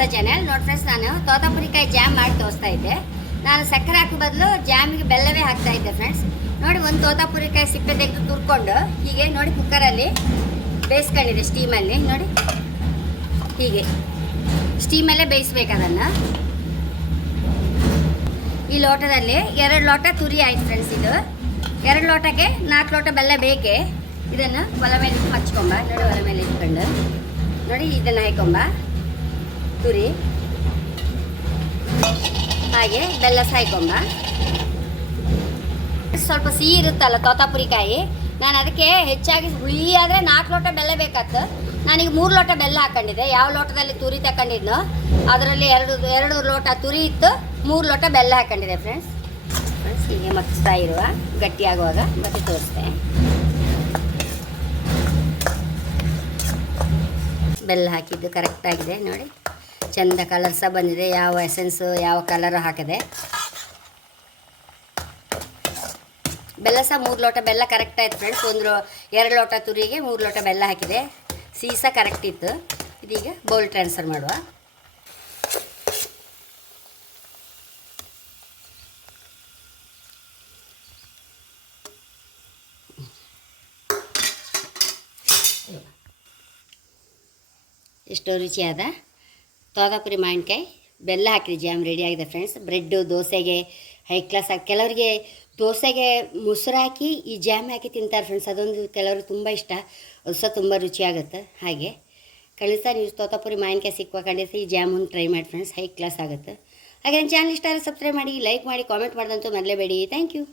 Radha channel. ನೋಡಿ friends, ನಾನು ತೋತಾಪುರಿಕಾಯಿ jam ಮಾಡಿ ತೋರಿಸ್ತಾ ಇದ್ದೆ. ನಾನು ಸಕ್ಕರೆ ಹಾಕೋ ಬದಲು ಜಾಮಿಗೆ ಬೆಲ್ಲವೇ ಹಾಕ್ತಾ ಇದ್ದೆ ಫ್ರೆಂಡ್ಸ್. ನೋಡಿ, ಒಂದು ತೋತಾಪುರಿಕಾಯಿ ಸಿಪ್ಪೆ ತೆಗೆದು ತುರ್ಕೊಂಡು ಹೀಗೆ ನೋಡಿ ಕುಕ್ಕರಲ್ಲಿ ಬೇಯಿಸ್ಕೊಂಡಿದೆ ಸ್ಟೀಮಲ್ಲಿ. ನೋಡಿ, ಹೀಗೆ ಸ್ಟೀಮಲ್ಲೇ ಬೇಯಿಸ್ಬೇಕು ಅದನ್ನು. ಈ ಲೋಟದಲ್ಲಿ 2 ಲೋಟ ತುರಿ ಆಯ್ತು ಫ್ರೆಂಡ್ಸ್. ಇದು 2 ಲೋಟಕ್ಕೆ 4 ಲೋಟ ಬೆಲ್ಲ ಬೇಕೇ. ಇದನ್ನು ಒಲೆ ಮೇಲೆ ಹಚ್ಕೊಂಬ. ನೋಡಿ, ಒಲೆ ಮೇಲೆ ಇಟ್ಕೊಂಡು ನೋಡಿ ಇದನ್ನು ಹಾಕೊಂಬ ತುರಿ, ಹಾಗೆ ಬೆಲ್ಲ ಸಾಯ್ಕೊಂಬ. ಸ್ವಲ್ಪ ಸಿಹಿ ಇರುತ್ತಲ್ಲ ತೋತಾಪುರಿಕಾಯಿ, ನಾನು ಅದಕ್ಕೆ ಹೆಚ್ಚಾಗಿ ಹುಳಿ ಆದರೆ 4 ಲೋಟ ಬೆಲ್ಲ ಬೇಕಾಯ್ತು. ನಾನೀಗ 3 ಲೋಟ ಬೆಲ್ಲ ಹಾಕೊಂಡಿದ್ದೆ. ಯಾವ ಲೋಟದಲ್ಲಿ ತುರಿ ತಗೊಂಡಿದ್ನೋ ಅದರಲ್ಲಿ 2 ಲೋಟ ತುರಿ ಇತ್ತು, 3 ಲೋಟ ಬೆಲ್ಲ ಹಾಕೊಂಡಿದೆ ಫ್ರೆಂಡ್ಸ್. ಹೀಗೆ ಮಗ್ಸ್ತಾ ಇರುವ ಗಟ್ಟಿಯಾಗುವಾಗ ಮತ್ತೆ ತೋರಿಸ್ತೆ. ಬೆಲ್ಲ ಹಾಕಿದ್ದು ಕರೆಕ್ಟಾಗಿದೆ ನೋಡಿ, ಚೆಂದ ಕಲರ್ ಸಹ ಬಂದಿದೆ. ಯಾವ ಎಸೆನ್ಸು ಯಾವ ಕಲರ್ ಹಾಕಿದೆ. ಬೆಲ್ಲ ಸಹ 3 ಲೋಟ ಬೆಲ್ಲ ಕರೆಕ್ಟ್ ಆಯ್ತು ಫ್ರೆಂಡ್ಸ್. 2 ಲೋಟ ತುರಿಗೆ 3 ಲೋಟ ಬೆಲ್ಲ ಹಾಕಿದೆ. ಸೀಸ ಕರೆಕ್ಟ್ ಇತ್ತು. ಇದೀಗ ಬೌಲ್ ಟ್ರಾನ್ಸ್ಫರ್ ಮಾಡುವ. ಎಷ್ಟೋ ರುಚಿಯಾದ ತೋತಾಪುರಿ ಮಾವಿನಕಾಯಿ ಬೆಲ್ಲ ಹಾಕಿದ ಜಾಮ್ ರೆಡಿ ಆಗಿದೆ ಫ್ರೆಂಡ್ಸ್. ಬ್ರೆಡ್ಡು ದೋಸೆಗೆ ಹೈ ಕ್ಲಾಸ್ ಆಗಿ, ಕೆಲವರಿಗೆ ದೋಸೆಗೆ ಮೊಸರು ಹಾಕಿ ಈ ಜಾಮ್ ಹಾಕಿ ತಿಂತಾರೆ ಫ್ರೆಂಡ್ಸ್. ಅದೊಂದು ಕೆಲವ್ರಿಗೆ ತುಂಬ ಇಷ್ಟ, ಅದು ಸಹ ತುಂಬ ರುಚಿಯಾಗುತ್ತೆ. ಹಾಗೆ ಖಂಡಿತ ನೀವು ತೋತಾಪುರಿ ಮಾವಿನಕಾಯಿ ಸಿಕ್ಕುವ ಖಂಡಿತ ಈ ಜಾಮೂನ್ ಟ್ರೈ ಮಾಡಿ ಫ್ರೆಂಡ್ಸ್, ಹೈ ಕ್ಲಾಸ್ ಆಗುತ್ತೆ. ಹಾಗೆ ನನ್ನ ಚಾನಲ್ ಇಷ್ಟ ಆದರೆ ಸಬ್ಸ್ಕ್ರೈಬ್ ಮಾಡಿ, ಲೈಕ್ ಮಾಡಿ, ಕಾಮೆಂಟ್ ಮಾಡಿದಂತೂ ಮರಲೇಬೇಡಿ. Thank you.